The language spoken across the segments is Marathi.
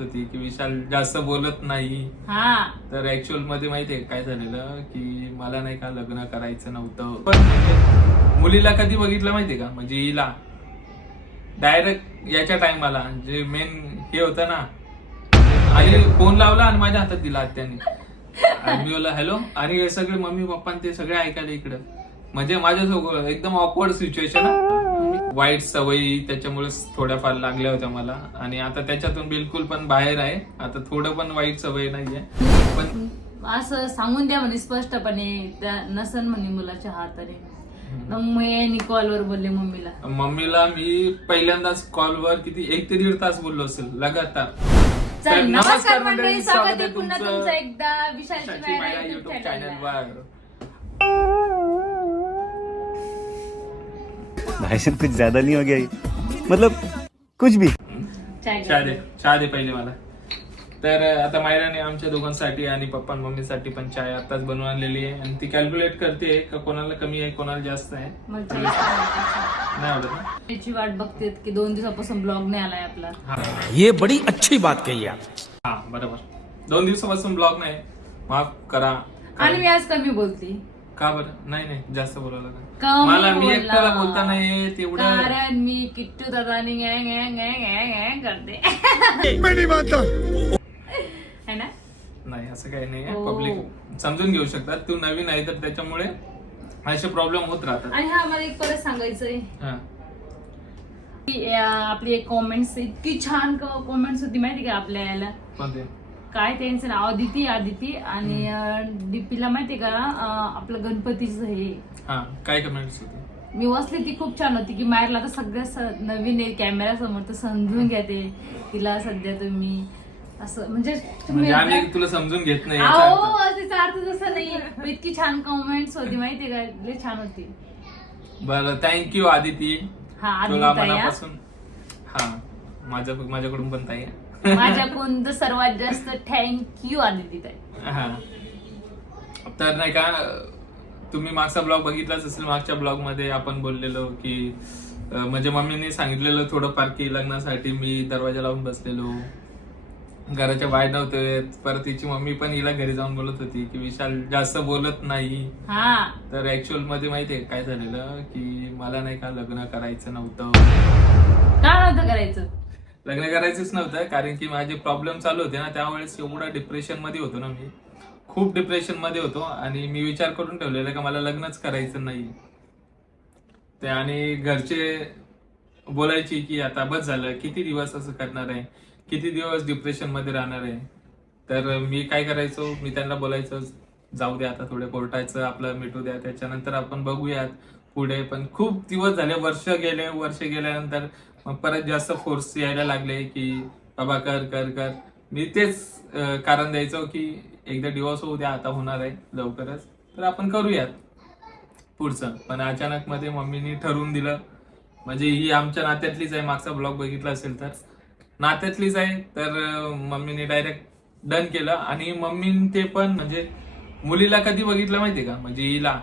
होती की विशाल जास्त बोलत नाही. हा. तर ऍक्च्युअलमध्ये माहितीये काय झालेलं? की मला नाही का लग्न करायचं नव्हतं. पण मुलीला कधी बघितलं माहितीये का? म्हणजे हिला. डायरेक्ट याच्या टाइमाला जे मेन हे होतं ना. आणि फोन लावला आणि माझ्या हातात दिला आत्याने. आणि मी बोला हॅलो आणि हे सगळे मम्मी पप्पा ते सगळे ऐकायला इकडं. म्हणजे माझ्यासोबत एकदम ऑकवर्ड सिच्युएशन वाईट सवयी त्याच्यामुळे थोड्याफार लागल्या होत्या मला. आणि आता त्याच्यातून बिलकुल पण बाहेर आहे. आता थोडं पण वाईट सवय नाहीये. पण असं सांगून द्या म्हणे स्पष्टपणे. त्या नसन म्हणे मुलाच्या हाताने. मग मी कॉलवर बोलले मम्मीला. मम्मीला मी पहिल्यांदाच कॉलवर किती एक ते दीड तास बोललो असेल लगातार. चल तर नमस्कार मंडळी. स्वागत आहे पुन्हा तुमचं एकदा विशालची युट्यूब चॅनलवर भाई साहब कुछ ज्यादा नहीं हो गया? मतलब कुछ भी। चाय चहा. दे चहा दे पहिले मला. तर आता मायराने आमच्या दोघांसाठी आणि पप्पा आणि मम्मीसाठी पण चाय आताच बनवून आणलेली आहे. आणि ती कॅल्क्युलेट करते का कोणाला कमी आहे कोणाला जास्त आहे. नाही आवडत ना? त्याची वाट बघते की दोन दिवसापासून ब्लॉग नाही आलाय आपला. हा. ये बड़ी अच्छी बात कही आप। हा बरोबर. दोन दिवसापासून ब्लॉग नाही. माफ करा. आणि मी आज कमी बोलते. का बरं? नाही नाही जास्त बोलायला लागलं. कमी मला मी बोला. एकट्याला बोलता नाही येत एवढं कारण मी किट्टू दादानी करते. है ना? नाही असं काही नाही हो. पब्लिक समजून घेऊ शकतात. तू नवीन आहे तर त्याच्यामुळे असे प्रॉब्लेम होत राहतात. आणि हा मला एक परत सांगायचंय. हा. की अं, आपली एक कॉमेंट्स इतकी छान कॉमेंट्स होती माहिती का आपल्या याला? कोणते? काय त्यांचं नाव? आदिती आदिती. आणि डीपीला माहिती का आपलं गणपतीचं हे. हा काय कमेंट्स होते? मी वाचली ती खूप छान होती की मायरला आता सगळ्या नवीन आहे कॅमेरा समोर तर समजून घ्या ते तिला सध्या तुम्ही असं म्हणजे म्हणजे आम्ही तुला समजून घेत नाही याचा अहो अर्थ. तिचा अर्थ तसं नाही. इतकी छान कॉमेंट्स होती माहिती का? लय छान होती. बरं थँक्यू आदिती. हा तुला आदिती ताई हा. मनापासून. हा माझ्या माझ्याकडून पण ताई. आहे. माझ्याकडून तर सर्वात जास्त थँक्यू आदिती ताई. हा. तर नाही का तुम्ही मागचा ब्लॉग बघितलाच असेल मागच्या ब्लॉगमध्ये आपण बोललेलो की अं, म्हणजे मम्मीने सांगितलेलं थोडंफार की लग्नासाठी मी दरवाजा लावून बसलेलो. घराच्या बाहेर नव्हते परत तिची मम्मी पण हिला घरी जाऊन बोलत होती की विशाल जास्त बोलत नाही. हा. तर ऍक्च्युअलमध्ये माहितीये काय झालेलं की मला नाही का लग्न करायचं नव्हतं. का नव्हतं करायचं? लग्न करायचंच नव्हतं कारण की माझे प्रॉब्लेम चालू होते ना त्यावेळेस एवढा डिप्रेशनमध्ये होतो ना मी. खूप डिप्रेशनमध्ये होतो आणि मी विचार करून ठेवलेला का मला लग्नच करायचं नाही. ते आणि घरचे बोलायची की आता बस झालं किती दिवस असं करणार आहे? किती दिवस डिप्रेशनमध्ये राहणार आहे? तर मी काय करायचो? मी त्यांना बोलायचो जाऊ द्या आता थोडे कोर्टाचं आपलं मिटू द्या त्याच्यानंतर आपण बघूयात पुढे. पण खूप दिवस झाले वर्ष गेले वर्ष गेल्यानंतर मग परत जास्त फोर्स यायला लागले की बाबा कर कर कर. मी तेच कारण द्यायचो की एकदा डिवॉर्स होऊ द्या आता होणार आहे लवकरच. तर आपण करूयात पुढचं. पण अचानक मध्ये मम्मीनी ठरवून दिलं. म्हणजे ही आमच्या नात्यातलीच आहे. मागचा ब्लॉग बघितला असेल तर. नात्यातलीच आहे. तर मम्मीने डायरेक्ट डन केलं. आणि मम्मीने ते पण म्हणजे मुलीला कधी बघितलं माहितीये का? म्हणजे हिला.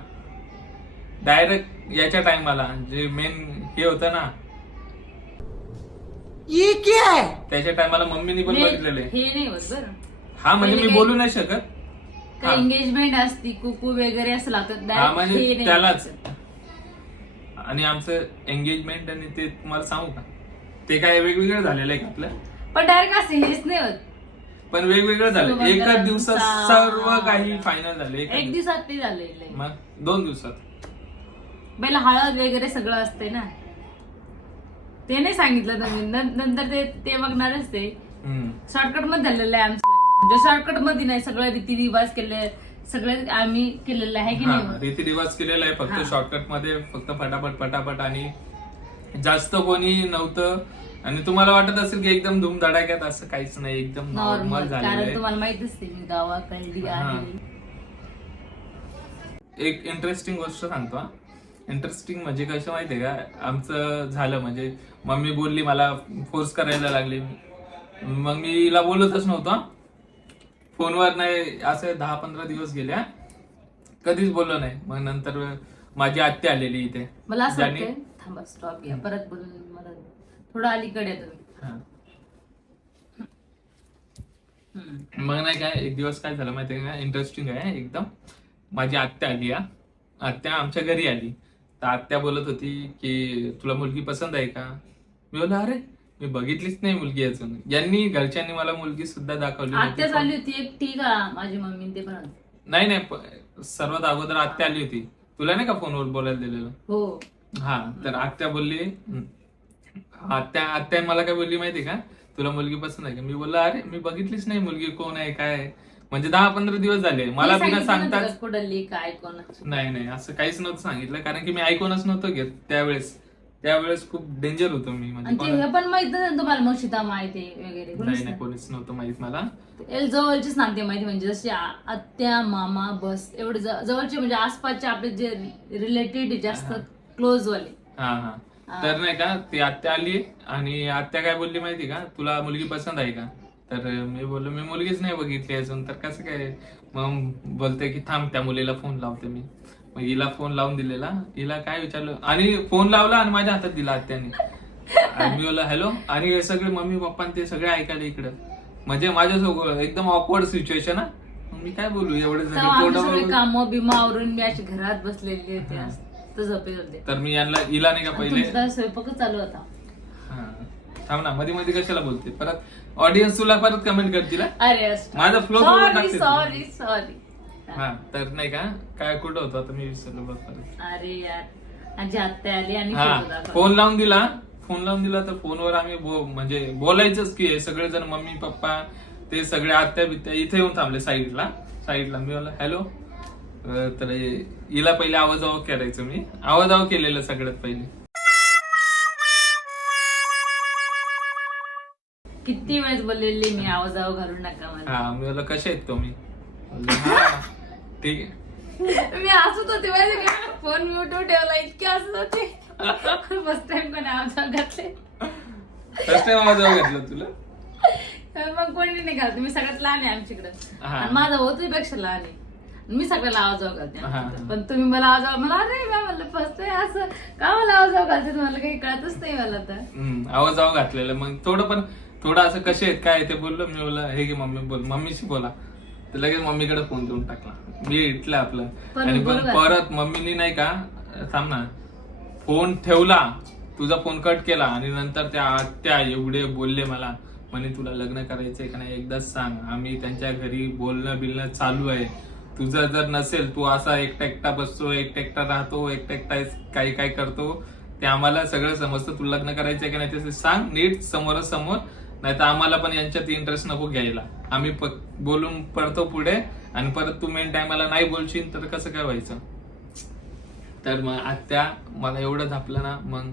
डायरेक्ट याच्या टायमाला जे मेन हे होतं ना ये क्या है? त्याच्या टायमाला मम्मीनी पण बघितलेलं आहे. हे नाही होत बरं. हा म्हणजे मी बोलू नाही शकत. काही एंगेजमेंट असती कुकू वगैरे असं हा Direct हे म्हणजे नाही त्यालाच. आणि आमचं एंगेजमेंट आणि ते तुम्हाला सांगू का? ते काय वेगवेगळं झालेलं आहे का आपलं? पण डायरेक्ट असं हेच नाही होत. पण वेगवेगळं झालं. एकाच. दिवसात सर्व काही फायनल झाले. एक दिवसात. दिवसात ते झालेलं आहे. मग दोन दिवसात. पहिला हळद वगैरे सगळं असते ना. ते नाही सांगितलं तुम्ही नं- नंतर ते ते बघणारच ते हम्म. शॉर्टकटमध्ये झालेलं आहे आमचं लग्न. म्हणजे शॉर्टकटमध्ये नाही सगळं रीती रिवाज केले सगळं आम्ही केलेलं आहे की हा नाही रीती रिवाज केलेला आहे हा. फक्त शॉर्टकटमध्ये फक्त फटाफट फटाफट आणि जास्त कोणी नव्हतं आणि तुम्हाला वाटत असेल की एकदम धूमधडाक्यात असं काहीच नाही एकदम नॉर्मल नॉर्मल झालेलं कारण आहे तुम्हाला माहितच ते मी गावाकडली हा. आहे एक इंटरेस्टिंग गोष्ट सांगतो इंटरेस्टिंग म्हणजे कसं माहितीये का? आमचं झालं म्हणजे मम्मी बोलली मला फोर्स करायला लागली. मग मी हिला बोलतच नव्हतो. फोनवर नाही असे दहा पंधरा दिवस गेले हा. कधीच बोललो नाही. मग नंतर माझी आत्या आलेली इथे. मला असं ज्याने- वाटतंय थांबा स्टॉप घ्या परत बोलून मला थोडं अलीकडे तुम्ही. हा. मग नाही काय एक दिवस काय झालं माहितीये का? इंटरेस्टिंग आहे एकदम. माझी आत्या आली हा. आत्या आमच्या घरी आली. तर आत्या बोलत होती की तुला मुलगी पसंत आहे का? मी बोललो अरे मी बघितलीच नाही मुलगी अजून. यांनी घरच्यांनी मला मुलगी सुद्धा दाखवली. आत्या झाली होती एक ठी का माझी मम्मी ते पण? नाही नाही सर्वात अगोदर आत्या आली होती. तुला नाही का फोनवर बोलायला दिलेलं? हो. हा तर आत्या बोलली आत्या आत्या मला काय बोलली माहिती का? तुला मुलगी पसंत आहे का? मी बोललो अरे मी बघितलीच नाही मुलगी कोण आहे काय. म्हणजे दहा पंधरा दिवस झाले. मला बिना सांगताच कुठली काय कोणाची. नाही नाही असं काहीच नव्हतं सांगितलं. कारण की मी ऐकूनच नव्हतं घेत त्यावेळेस. त्यावेळेस खूप डेंजर होतो मी. म्हणजे आणि ते कोणा- हे पण माहीत तुम्हाला माहिती वगैरे. नाही. कोणीच नव्हतं माहीत मला. एल जवळचीच नाते माहिती म्हणजे जशी आ- आत्या मामा बस एवढे ज- जवळचे म्हणजे आसपासचे आपले जे रिलेटेड जास्त क्लोज वाले. हा. हा. तर नाही का ती आत्या आली आणि आत्या काय बोलली माहिती का? तुला मुलगी पसंत आहे का? तर मी बोललो मी मुलगीच नाही बघितली अजून तर कसं काय? मग बोलते की थांब त्या मुलीला फोन लावते मी. मग हिला फोन लावून दिलेला. हिला काय विचारलं? आणि फोन लावला आणि माझ्या हातात दिला आत्याने. आणि मी बोलला हॅलो? आणि हे सगळे मम्मी पप्पा ते सगळे ऐकायला इकडं. म्हणजे माझ्यासोबत एकदम ऑकवर्ड सिच्युएशन मी काय बोलू एवढे काम बिमा आवरून मी अशी घरात बसलेली होते. तर मी यांना हिला नाही का पहिले? स्वयंपाकच चालू होता? हा. थांब ना मध्ये मध्ये कशाला बोलते? परत ऑडियन्स तुला परत कमेंट करतील हा? अरे माझा बघून सॉरी. सॉरी सॉरी हा तर नाही का? काय कुठं होतं? आता मी विसरलो बघ परत. अरे यार आत्या आली आणि हा. फोन लावून दिला. फोन लावून दिला तर फोनवर आम्ही बो- म्हणजे बोलायचंच की हे सगळेजण मम्मी पप्पा ते सगळे आत्या बित्या इथे येऊन थांबले साईडला. साईडला मी बोला हॅलो. तर हिला पहिले आवाज आव करायचं मी. आवाज आव केलेलं सगळ्यात पहिले. किती वेळेस बोललेली मी आवाज आव घालू नका मला. हा मी बोला कसे आहेत तुम्ही? बोलले, "हा." ठीक आहे. मी हसत होते माहिती का? फोन म्यूटवर ठेवला इतके हसत होते. फर्स्ट टाइम कोणी आवाज आव घातले. फर्स्ट टाइम आवाज आव घेतला तुला? मग कोणी नाही घालत मी सगळ्यात लहान आहे आमच्याकडे. हा. आणि माझा भाऊ तुझ्यापेक्षा लहान आहे. मी सगळ्याला आवाज आव घालते. हा. पण तुम्ही मला आवाज आव मला अरे मी म्हणलं फर्स्ट असं का मला आवाज आव घालते? मला काही कळतच नाही मला तर. हम्म, आवाज आव घातलेलं. मग थोडं पण थोडं असं कसे आहेत काय ते बोललो. मी बोला हे घे मम्मी बोल. मम्मीशी बोला. तर लगेच मम्मीकडे फोन देऊन टाकला. मी इटलं आपलं. पण आणि पण बरोबर. परत मम्मीनी नाही का थांब ना. फोन ठेवला. तुझा फोन कट केला. आणि नंतर त्या आत्या एवढे बोलले मला. म्हणे तुला लग्न करायचंय का नाही? एकदाच सांग. आम्ही त्यांच्या घरी बोलणं बिलणं चालू आहे. तुझं जर नसेल तू असा एकटा एकटा बसतो एकटा एकटा राहतो एकटा एकटा काही काय करतो. ते आम्हाला सगळं समजतं. तुला लग्न करायचंय का नाही ते सांग. नीट समोरासमोर नाही तर आम्हाला पण यांच्यात इंटरेस्ट नको घ्यायला. आम्ही बोलून पडतो पुढे आणि परत तू मेन टायमाला नाही बोलशील तर कसं काय व्हायचं? तर मग आत्या मला एवढं झापलं ना मग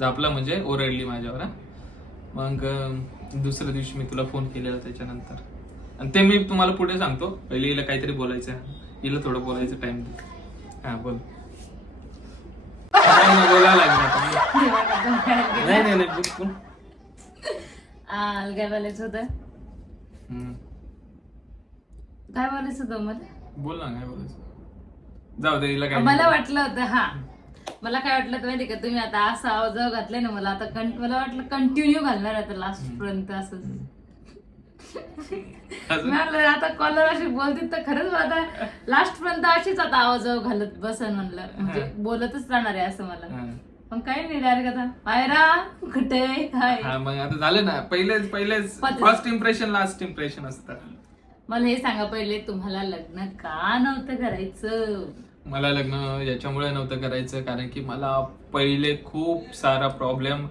झापलं म्हणजे ओरडली माझ्यावर. मग दुसऱ्या दिवशी मी तुला फोन केलेला त्याच्यानंतर. आणि ते मी तुम्हाला पुढे सांगतो. पहिले हिला काहीतरी बोलायचं. हिला थोडं बोलायचं टाइम दे. हा बोल. बोलायला लागलं. नाही नाही काय बोलायचं होतं. काय बोलायचं होतं मला? बोल ना काय बोलायचं? जाऊ दे हिला काय मला वाटलं होतं हा. मला काय वाटलं होतं माहिती का? तुम्ही आता असं आवाज घातलाय ना मला आता कं- मला वाटलं कंटिन्यू घालणार आता लास्ट पर्यंत असं अजून? मी म्हणलं आता कॉलर अशी बोलते तर खरंच आता लास्ट पर्यंत अशीच आता आवाज घालत बसन म्हणलं. म्हणजे बोलतच राहणार आहे असं मला. हा. पण काही नाही डायरेक्ट आता. पायरा कुठे काय हा मग आता झालं ना. पहिलेच पहिलेच. फर्स्ट इम्प्रेशन लास्ट इम्प्रेशन असतं. मला हे सांगा पहिले तुम्हाला लग्न का नव्हतं करायचं? मला लग्न याच्यामुळे नव्हतं करायचं कारण की मला पहिले खूप सारा प्रॉब्लेम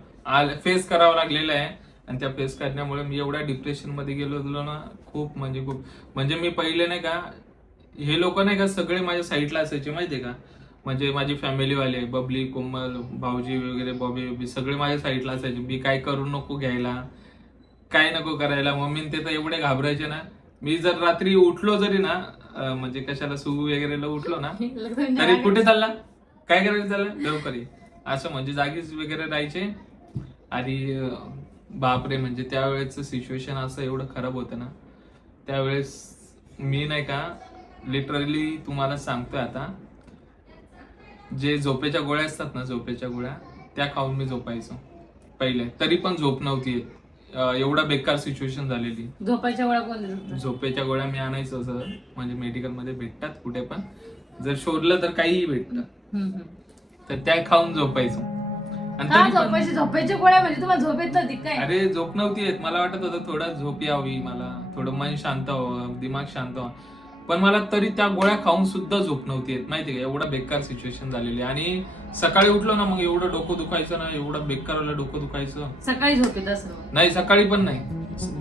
फेस करावा लागलेला आहे. आणि त्या फेस करण्यामुळे मी एवढ्या डिप्रेशनमध्ये गेलो होतो ना खूप म्हणजे खूप म्हणजे मी पहिले नाही का हे लोक नाही का सगळे माझ्या साईडला असायचे माहितीये का? म्हणजे माझी फॅमिली वाले बबली कोमल भाऊजी वगैरे बॉबी बिबी सगळे माझ्या साईडला असायचे. मी काय करू नको घ्यायला काय नको करायला. मम्मी ते तर एवढे घाबरायचे ना. मी जर रात्री उठलो जरी ना म्हणजे कशाला सू वगैरेला उठलो ना तरी कुठे चालला? काय करायला चाललं लवकर असं म्हणजे जागीच वगैरे राहायचे. आणि बापरे म्हणजे त्यावेळेचं सिच्युएशन असं एवढं खराब होतं ना. त्यावेळेस मी नाही का लिटरली तुम्हाला सांगतोय आता जे झोपेच्या गोळ्या असतात ना झोपेच्या गोळ्या त्या खाऊन मी झोपायचो. पहिले. तरी पण झोप नव्हती येत. अं, एवढा बेकार सिच्युएशन झालेली. झोपायच्या वेळा कोण देत होतं? झोपेच्या गोळ्या मी आणायचो सर म्हणजे मेडिकलमध्ये भेटतात कुठे पण. जर शोधलं तर काहीही भेटतं. हम्म, हम्म. तर त्या खाऊन झोपायचो. आणि का तरी पण- झोपायची? झोपायच्या गोळ्या म्हणजे तुम्हाला झोप येत नव्हती काय? अरे झोप नव्हती येत. मला वाटत होतं थोडं झोप यावी मला. थोडं मन शांत व्हावं दिमाग शांत व्हावं. पण मला तरी त्या गोळ्या खाऊन सुद्धा झोप नव्हती येत. माहिती का? एवढा बेकार सिच्युएशन झालेली आणि सकाळी उठलो ना मग एवढं डोकं दुखायचं ना एवढं बेकारवालं डोकं दुखायचं. सकाळी झोप येत असं. नाही सकाळी पण नाही.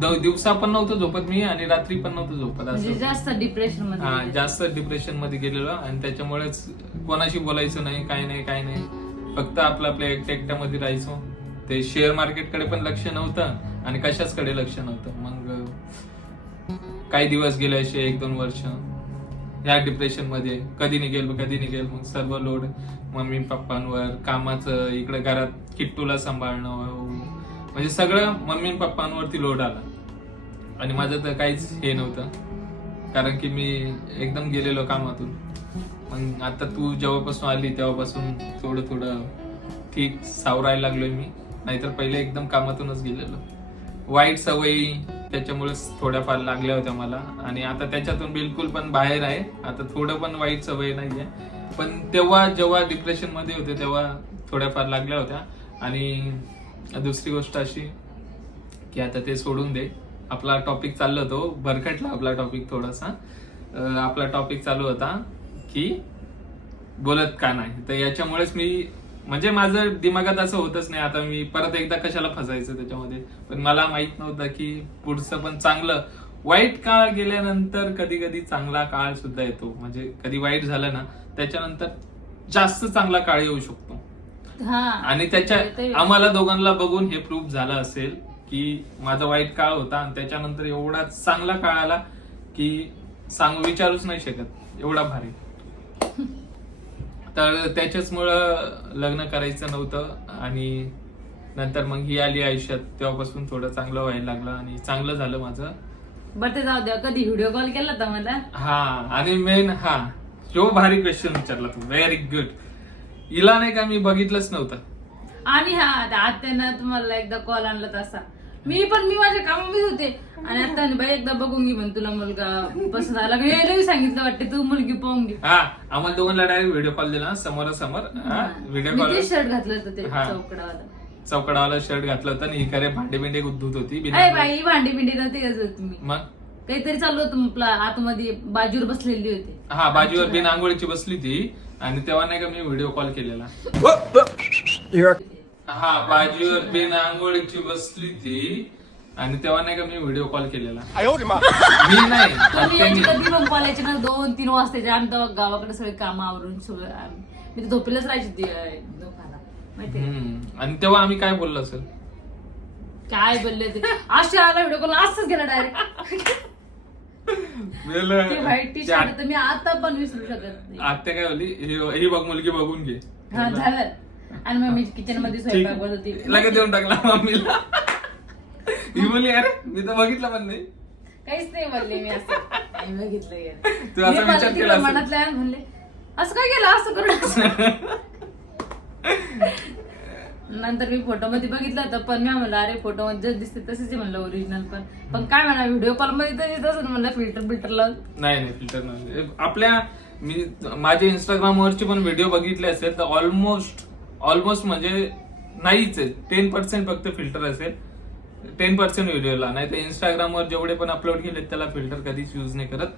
द- दिवसा पण नव्हतं झोपत मी आणि रात्री पण नव्हतं झोपत म्हणजे असं जास्त डिप्रेशन हा मध्ये जास्त डिप्रेशनमध्ये गेलेलो आणि त्याच्यामुळेच कोणाशी बोलायचं नाही काही नाही काही नाही. फक्त आपलं आपल्या एकट्या एकट्यामध्ये राहायचो. ते शेअर मार्केटकडे पण लक्ष नव्हतं आणि कशाचकडे लक्ष नव्हतं. मग काही दिवस गेले असे एक दोन वर्ष. ह्या डिप्रेशनमध्ये कधी निघेल कधी निघेल मग सर्व लोड मम्मी पप्पांवर कामाचं इकडे घरात किट्टूला सांभाळणं म्हणजे सगळं मम्मी पप्पांवरती लोड आला. आणि माझं तर काहीच हे नव्हतं. कारण की मी एकदम गेलेलो कामातून. मग आता तू जेव्हापासून आली तेव्हापासून थोडं थोडं ठीक सावरायला लागलोय मी. नाहीतर पहिले एकदम कामातूनच गेलेलो. वाईट सवयी त्याच्यामुळेच थोड्याफार लागल्या होत्या मला. आणि आता त्याच्यातून बिलकुल पण बाहेर आहे. आता थोडं पण वाईट सवय नाही आहे पण तेव्हा जेव्हा डिप्रेशनमध्ये होते तेव्हा थोड्याफार लागल्या होत्या. आणि दुसरी गोष्ट अशी की आता ते सोडून दे. आपला टॉपिक चाललो होतो हो. भरकटला आपला टॉपिक थोडासा. आपला टॉपिक चालू होता की बोलत का नाही. तर याच्यामुळेच मी म्हणजे माझं दिमागात असं होतच नाही. आता मी परत एकदा कशाला फसायचं त्याच्यामध्ये? पण मला माहीत नव्हतं की पुढचं पण चांगलं. वाईट काळ गेल्यानंतर कधी कधी चांगला काळ सुद्धा येतो. म्हणजे कधी वाईट झालं ना त्याच्यानंतर जास्त चांगला काळ येऊ शकतो. हा. आणि त्याच्या आम्हाला दोघांना बघून हे प्रूफ झालं असेल की माझा वाईट काळ होता आणि त्याच्यानंतर एवढा चांगला काळ आला की सांगू विचारूच नाही शकत. एवढा भारी. तर त्याच्याचमुळं लग्न करायचं नव्हतं आणि नंतर मग ही आली आयुष्यात. तेव्हापासून थोडं चांगलं व्हायला लागलं आणि चांगलं झालं माझं. बरं ते जाऊ द्या. कधी व्हिडिओ कॉल केला होता मला? हा आणि मेन हा. जो भारी क्वेश्चन विचारला तू. व्हेरी गुड हिला नाही का मी बघितलंच नव्हतं. आणि हा त्या आत्यानं तुम्हाला एकदा कॉल आणला तसा. मी पण मी माझ्या कामामध्ये होते. आणि आता बाई एकदा बघून घे म्हण तुला मुलगा पसंत आला का? यायलाही सांगितलं वाटतं तू मुलगी पाहून घे. हा आम्हाला दोघांना डायरेक्ट व्हिडिओ कॉल दिला समोरासमोर. व्हिडिओ मी कॉल ते शर्ट घातलं होतं ते हा. चौकडावाला. चौकडावाला शर्ट घातलं होतं आणि ही खरे भांडे बिंडे धुत होती बिना- अरे बाई भांडी बिंडी नव्हती घालत तुम्ही? मग? काहीतरी चालू होतं आपला आतमध्ये बाजूवर बसलेली होती. हा बाजूवर बिन आंघोळीची बसली ती आणि तेव्हा नाही का मी व्हिडिओ कॉल केलेला. हा बाजूवर बिन आंघोळीची बसली ती. आणि तेव्हा नाही का मी व्हिडिओ कॉल केलेला. मी नाही तुम्ही यायची त्यांनी- कधी पण कॉल यायचे ना दोन तीन वाजताचे आम्ही तेव्हा गावाकडे सगळे काम आवरून सगळं आम्ही- मी तर झोपेलाच राहायची ती, माहितीये हम्म. आणि तेव्हा आम्ही काय बोललो असेल? काय बोलले ते? असे आला व्हिडिओ कॉल असंच गेला डायरेक्ट ती व्हाईट टी शर्ट तर मी आता पण विसरू शकत नाही. आत्या काय बोलली? ही ही बघ मुलगी बघून घे. हा झालं. आणि मग मी किचनमध्ये. स्वयंपाक बनवत. होती लगेच देऊन टाकला मम्मीला. ही बोलली अरे मी तर बघितलं पण नाही. काहीच नाही बोलले मी असं. नाही बघितलं गेलं. तू असा मी मला विचार तिकडं केला असेल. मनातल्या म्हणले असं काय केलं? असं करून नंतर मी फोटो मध्ये बघितलं होतं पण मी म्हणलं अरे फोटो मध्ये जर दिसते तसेच आहे म्हणलं ओरिजिनल पण. पण काय म्हणा व्हिडिओ कॉलमध्ये तर तसं म्हणलं फिल्टर बिल्टर लावून. नाही नाही फिल्टर नाही. आपल्या मी माझे इंस्टाग्राम वरचे पण व्हिडिओ बघितले असेल तर ऑलमोस्ट ऑलमोस्ट म्हणजे नाहीच आहे. टेन पर्सेंट फक्त फिल्टर असेल. टेन पर्सेंट व्हिडिओला. नाही तर इंस्टाग्रामवर जेवढे पण अपलोड केले त्याला फिल्टर कधीच युज नाही करत.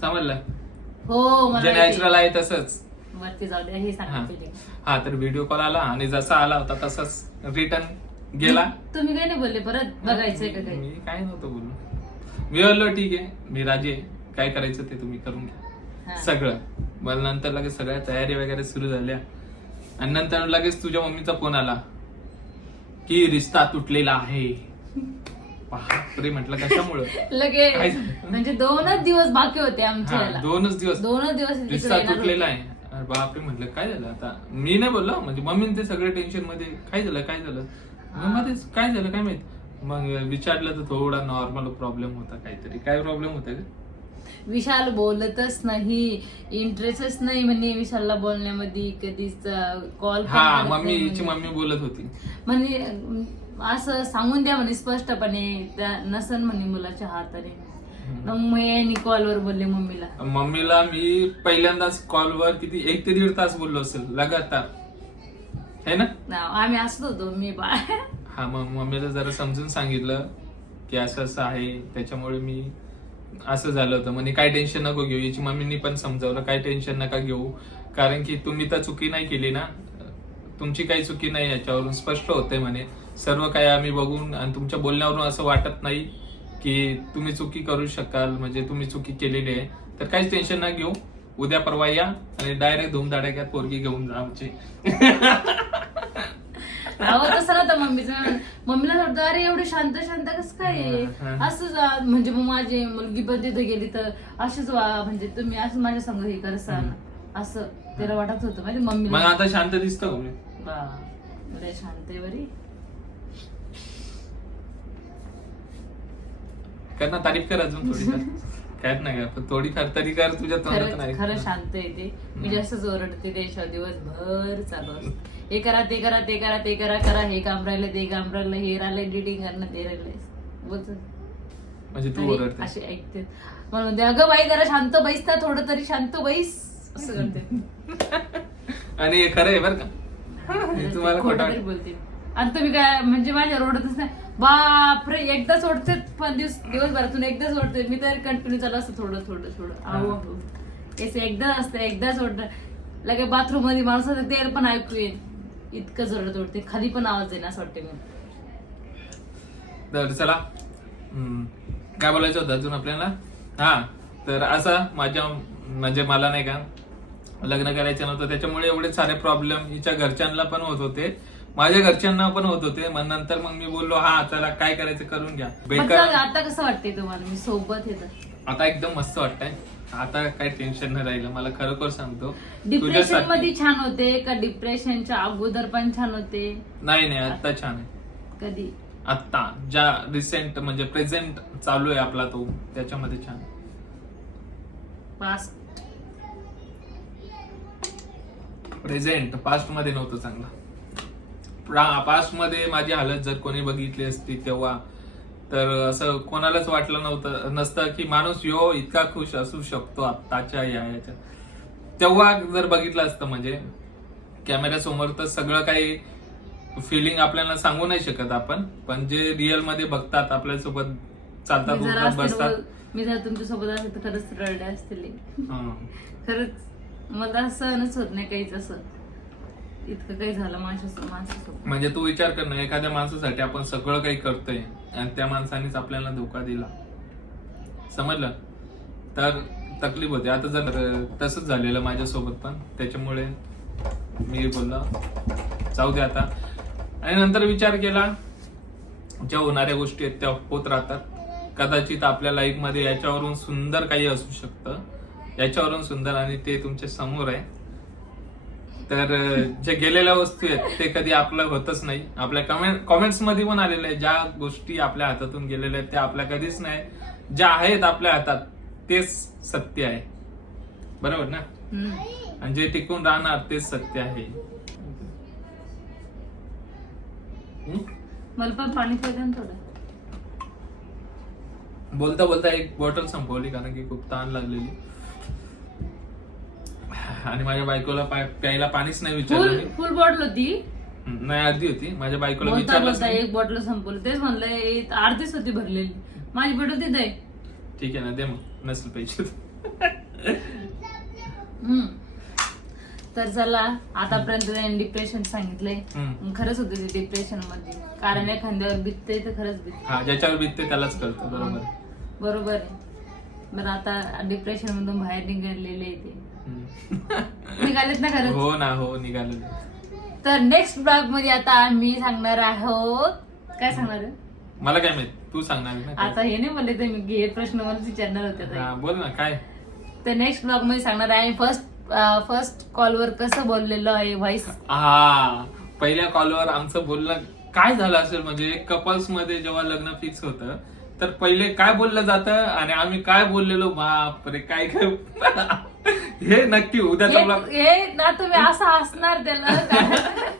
समजलं? हो जे. नॅचरल आहे तसंच. वरती जाऊ द्या हे हा. हा तर व्हिडिओ कॉल आला आणि जसा आला होता तसाच रिटर्न गेला. तुम्ही काय नाही बोलले परत बघायचंय का काही? मी काय नव्हतं बोलू मी बोललो ठीक आहे मी राजे आहे. काय करायचं ते तुम्ही करून घ्या. हा. सगळं. मला नंतर लगेच सगळ्या तयारी वगैरे सुरू झाल्या. आणि नंतर लगेच तुझ्या मम्मीचा फोन आला. की रिश्ता तुटलेला आहे. बापरे म्हटलं कशामुळं? लगे काय झालं? म्हणजे दोनच दिवस बाकी होते आमच्या हा, याला. दोनच दिवस. दोनच दिवस तिकडे रिश्ता येणार तुटलेला होते. आहे. अरे बापरे म्हटलं काय झालं आता? मी नाही बोललो म्हणजे मम्मी ते सगळे टेन्शनमध्ये काय झालं काय झालं? मग मध्ये काय झालं काय माहीत? मग विचारलं तर थोडा नॉर्मल प्रॉब्लेम होता काहीतरी. काय प्रॉब्लेम होता का विशाल बोलतच नाही इंटरेस्टच नाही म्हणजे विशालला बोलण्यामध्ये. कधीच कॉल हा मम्मी हिची मम्मी बोलत होती. म्हणजे असं सांगून द्या म्हणे स्पष्टपणे त्या नसन म्हणे मुलाच्या हाताने. मग मी कॉलवर बोलले मम्मीला. मम्मीला मी पहिल्यांदाच कॉलवर किती एक ते दीड तास बोललो असेल लगातार. है ना? आम्ही असत होतो मी बाळ. हा मग मम्मीला जरा समजून सांगितलं की असं असं आहे त्याच्यामुळे मी असं झालं होतं. म्हणे काय टेन्शन नको घेऊ. याची मम्मीनी पण समजावलं. काय टेन्शन नका घेऊ. कारण की तुम्ही तर चुकी नाही केली ना. तुमची काही चुकी नाही याच्यावरून स्पष्ट होते म्हणे. सर्व काही आम्ही बघून आणि तुमच्या बोलण्यावरून असं वाटत नाही की तुम्ही चुकी करू शकाल. म्हणजे तुम्ही चुकी केलेली आहे. तर काहीच टेन्शन ना घेऊ. उद्या परवा या आणि डायरेक्ट धूमधाड्याक्यात पोरगी घेऊन जा आमची. अहो तसं नव्हतं मम्मीचं. मम्मीला वाटतं अरे एवढे शांत शांत कसं काय आहे? हा. असंच आ, म्हणजे मग माझी मुलगी पण तिथे गेली तर अशीच वा म्हणजे तुम्ही असं माझ्या संग हे करसान असं. त्याला वाटत होतं म्हणजे मग मम्मीला आता शांत दिसतो का मी बा, लय शांत आहे बरी. कर ना तारीफ कर अजून थोडी. काय नाही पण थोडीफार तरी कर तुझ्या तोंडात खरं नाही. खरं शांत आहे ते मी जास्तच ओरडते त्याच्या दिवसभर चालू असतं. हे करा ते करा ते करा ते करा करा हे काम राहिलं ते काम राहिलं हे राहिलं एडिटिंग करणं ते राहिलंय. बोलतो म्हणजे तू ओरडते असे ऐकते मला म्हणते अगं बाई जरा शांत बैस ना थोडं तरी शांत बैस. असं करते. आणि हे खरं आहे बरं का. हे तुम्हाला खोटं खोटं तरी बोलते. आणि तुम्ही काय म्हणजे माझ्या रोडतच नाही. बापरे एकदाच ओढते पण दिवस दिवसभरातून एकदाच ओढते मी तर कंटिन्यू चालू असतं थोडं थोडं थोडं. तेच एकदाच असतं एकदाच ओढतं लगे बाथरूममध्ये माणसाचं ते पण ऐकू येईल इतकं जोरात ओढते. खाली पण आवाज येईल असं वाटते मग तर चला. काय बोलायचं होतं अजून आपल्याला? हा. तर असा माझ्या म्हणजे मला नाही का लग्न करायचं नव्हतं. त्याच्यामुळे एवढे सारे प्रॉब्लेम हिच्या घरच्यांना पण होत होते. माझ्या घरच्यांना पण होत होते मग नंतर मग मी बोललो हा चला काय करायचं करून घ्या. बेकार जाऊ दे, आता कसं वाटते तुम्हाला? मी सोबत येतं आता एकदम मस्त वाटतंय. आता काय टेन्शन नाही राहिलं मला खरोखर सांगतो. डिप्रेशन तुझ्यासाठी मध्ये छान होते का डिप्रेशनच्या अगोदर पण छान होते? नाही नाही आता छान आहे. कधी? आत्ता ज्या रिसेंट म्हणजे प्रेझेंट चालू आहे आपला तो त्याच्यामध्ये छान पास्ट प्रेझेंट पास्टमध्ये नव्हतं चांगलं. पास्टमध्ये माझी हालत जर कोणी बघितली असती तेव्हा तर असं कोणालाच वाटलं नव्हतं नसतं की माणूस यो इतका खुश असू शकतो आत्ताच्या या याच्या. तेव्हा जर बघितलं असतं म्हणजे कॅमेऱ्यासमोर तर सगळं काही फिलिंग आपल्याला सांगू नाही शकत आपण पण जे रिअलमध्ये बघतात आपल्यासोबत चालतात उठतात बसतात. मी जर तुमच्यासोबत असते तर खरंच रडले असतील. खरंच मला सहनच होत नाही काहीच असं. इतकं काही झालं माझ्या माणसासोबत. म्हणजे तू विचार कर ना एखाद्या माणसासाठी आपण सगळं काही करतोय आणि त्या माणसानेच आपल्याला धोका दिला. समजलं? तर तकलीफ होते. आता जर तसंच झालेलं माझ्यासोबत पण. त्याच्यामुळे मी बोललो जाऊ दे आता. आणि नंतर विचार केला ज्या होणाऱ्या गोष्टी आहेत त्या होत राहतात. कदाचित आपल्या लाईफमध्ये याच्यावरून सुंदर काही असू शकतं. याच्यावरून सुंदर आणि ते तुमच्यासमोर आहे. तर जे गेलेल्या वस्तू आहेत ते कधी आपलं होतच नाही. आपल्या कमेंट कॉमेंट्समध्ये पण आलेले आहे ज्या गोष्टी आपल्या हातातून गेलेल्या आहेत त्या आपल्या कधीच नाही. ज्या आहेत आपल्या हातात तेच सत्य आहे. बरोबर ना. आणि जे टिकून राहणार तेच सत्य आहे. हम्म? मला पण पाणी पाहिजे ना थोडं. बोलता बोलता एक बॉटल संपवली कारण की खूप ताण लागलेली. आणि माझ्या बायकोला पाय- प्यायला पाणीच नाही विचारलं फुल मी. फुल बॉटल होती? नाही अर्धी होती. माझ्या बायकोला बोलता विचारलंच बोलता नाही. एक बॉटल संपवलं. तेच म्हणलं अर्धीच होती भरलेली. माझी बॉटल तिथे आहे. ठीक आहे ना दे मग. नसेल पैसे. हम्म. तर चला आतापर्यंत त्यांनी डिप्रेशन सांगितलंय. हम्म. खरंच होते ते डिप्रेशनमध्ये. कारण एखाद्यावर बितते तर खरंच बित हा ज्याच्यावर बीतते त्यालाच कळतं बरोबर. बरोबर आहे. बरं आता डिप्रेशन मधून बाहेर निघालेले आहे ते. निघालेत ना खरंच हो ना हो निघालं तर नेक्स्ट ब्लॉगमध्ये आता आम्ही सांगणार आहोत. काय सांगणार आहे? मला काय माहीत? तू सांगणार ना काय. आता हे नाही म्हणले ते मी हे प्रश्न मला विचारणार होते ताई. हा बोल ना काय? तर नेक्स्ट ब्लॉगमध्ये सांगणार आहे फर्स्ट फर्स्ट कॉलवर कसं बोललेलो आहे व्हॉइस हा पहिल्या कॉलवर आमचं बोलणं काय झालं असेल म्हणजे कपल्समध्ये जेव्हा लग्न फिक्स होतं तर पहिले काय बोललं जातं आणि आम्ही काय बोललेलो? बापरे काय काय? हे नक्की उद्याचा ब्लॉग हे ना तुम्ही असं हसणार त्याला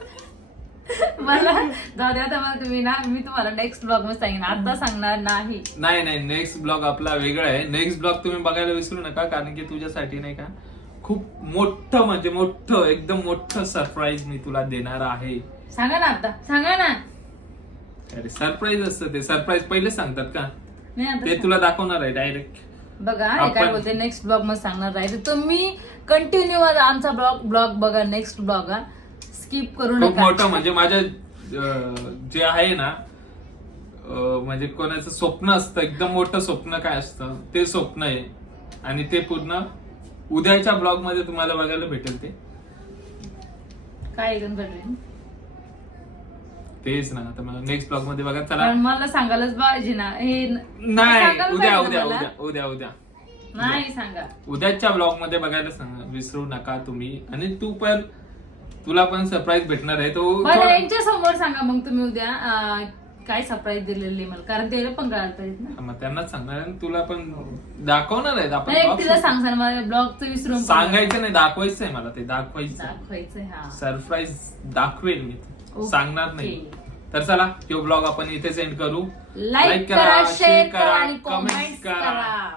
मला जाऊ द्या मला तुम्ही ना मी तुम्हाला नेक्स्ट ब्लॉगमध्ये सांगेन. आता सांगणार नाही. नाही नाही नेक्स्ट ब्लॉग आपला वेगळा आहे. नेक्स्ट ब्लॉग तुम्ही बघायला विसरू नका कारण की तुझ्यासाठी नाही का खूप मोठं म्हणजे मोठं एकदम मोठं सरप्राईज मी तुला देणार आहे. सांगा ना आता. सांगा ना. अरे सरप्राईज असतं ते. सरप्राईज पहिले सांगतात का? नाही आता ते तुला दाखवणार आहे डायरेक्ट बघा हे काय आपण- बोलते नेक्स्ट ब्लॉगमध्ये सांगणार आहे. तर तुम्ही कंटिन्यू आमचा ब्लॉग ब्लॉग बघा नेक्स्ट ब्लॉग स्किप करू खूप नका. मोठं म्हणजे माझ्या अं, जे आहे ना अं, म्हणजे कोणाचं स्वप्न असतं एकदम मोठं स्वप्न काय असतं ते स्वप्न आहे. आणि ते पूर्ण उद्याच्या ब्लॉगमध्ये तुम्हाला बघायला भेटेल ते. काय एकदम बरं तेच ना आता मला नेक्स्ट ब्लॉगमध्ये बघा चला. मला सांगायलाच पाहिजे ना. हे नाही सांगायला उद्या पाहिजे उद्या मला. उद्या उद्या उद्या. नाही सांगा. उद्याच्या ब्लॉगमध्ये बघायला सांगा विसरू नका तुम्ही. आणि तू पण तुला पण सरप्राईज भेटणार आहे तो बरं थोडा- यांच्या समोर सांगा मग तुम्ही उद्या अं, काय सरप्राईज दिलेली मला? कारण त्याला पण कळायला पाहिजे ना. मग त्यांनाच सांगणार आणि तुला पण दाखवणार आहेत आपण नाही, blog तिला shoot. सांग मला ब्लॉग विसरून सांगायचं नाही दाखवायचं आहे मला ते दाखवायचं दाखवायचंय हा. सरप्राईज दाखवेल मी. सांगणार नाही. तर चला तो ब्लॉग आपण इथे सेंड करू. लाईक करा शेअर करा आणि कमेंट करा.